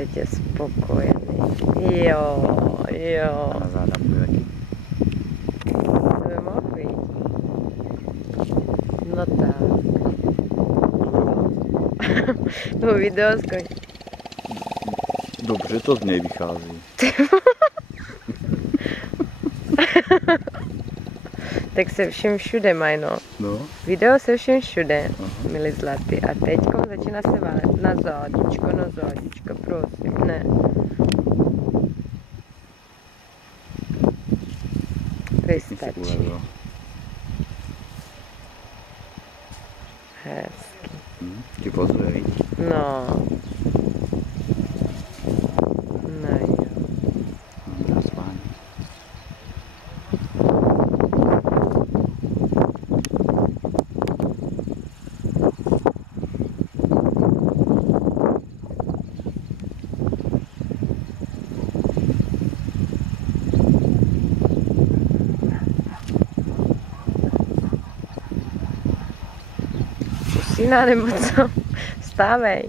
teď je spokojený. Jo, jo. A na záda bude taky. To by mohl být. No tak. No video skončí. Dobře to z něj vychází. Tak se všem všude mají, no. No. Video se všem všude, Aha. milí zlatý. A teďkom začíná se válet. Na zádičko, prosím, ne. Tady stačí. Hezky. Ti pozuje, víš? No. No jo. Na spání. Usíná nebo co? Vstávej.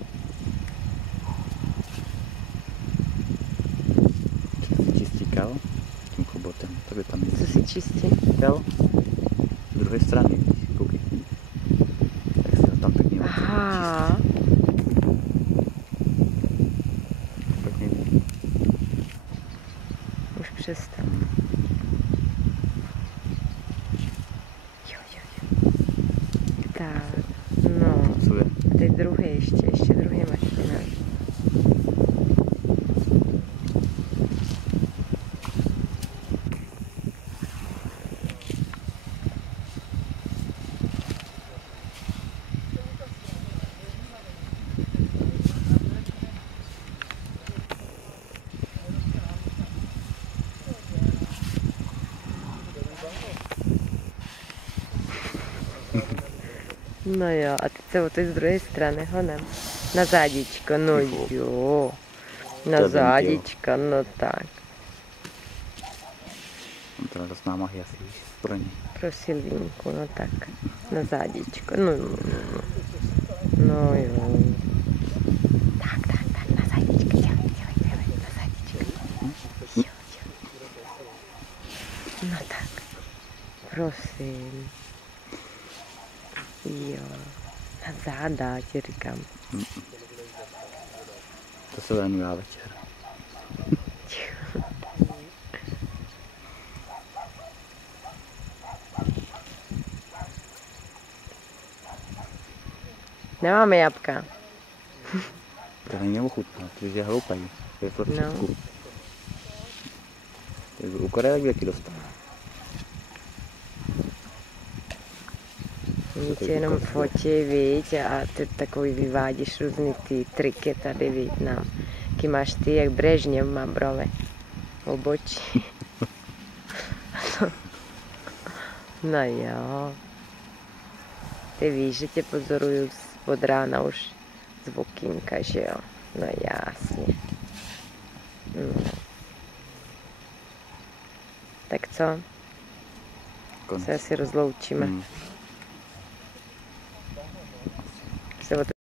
Čistí kel tím chobotem, to by tam Co si čistí? kel. Z druhé strany, víš, koukej. Tak se to tam pěkně Aha. pěkně. Už přestal. Jo. Tak, no. Co je? A teď druhý ještě druhý mašina. No jo, a teď se o té z druhé strany honem. Na zádičko, no jo. Na zádičko, no tak. On teda to s náma jasný, pro ně. Pro Silvínku, no tak. Na zádičko, no. No jo. Tak, na zádičko, dělej, na zádičko. Jo. No tak, prosím. Jo, na záda ti říkám. To se věnuju já večer. Nemáme jabka. To není ochutná, to je hloupají. To je pro všetku. No. To je u Koreje taky dostane. Oni tě jenom fotí, víš, a ty takový vyvádíš různý ty triky tady, víš, nám. Jaký máš ty, jak Brežněv má brove. Obočí. No jo. Ty víš, že tě pozoruju od rána už z okýnka, že jo? No jasně. No. Tak co? Se asi rozloučíme.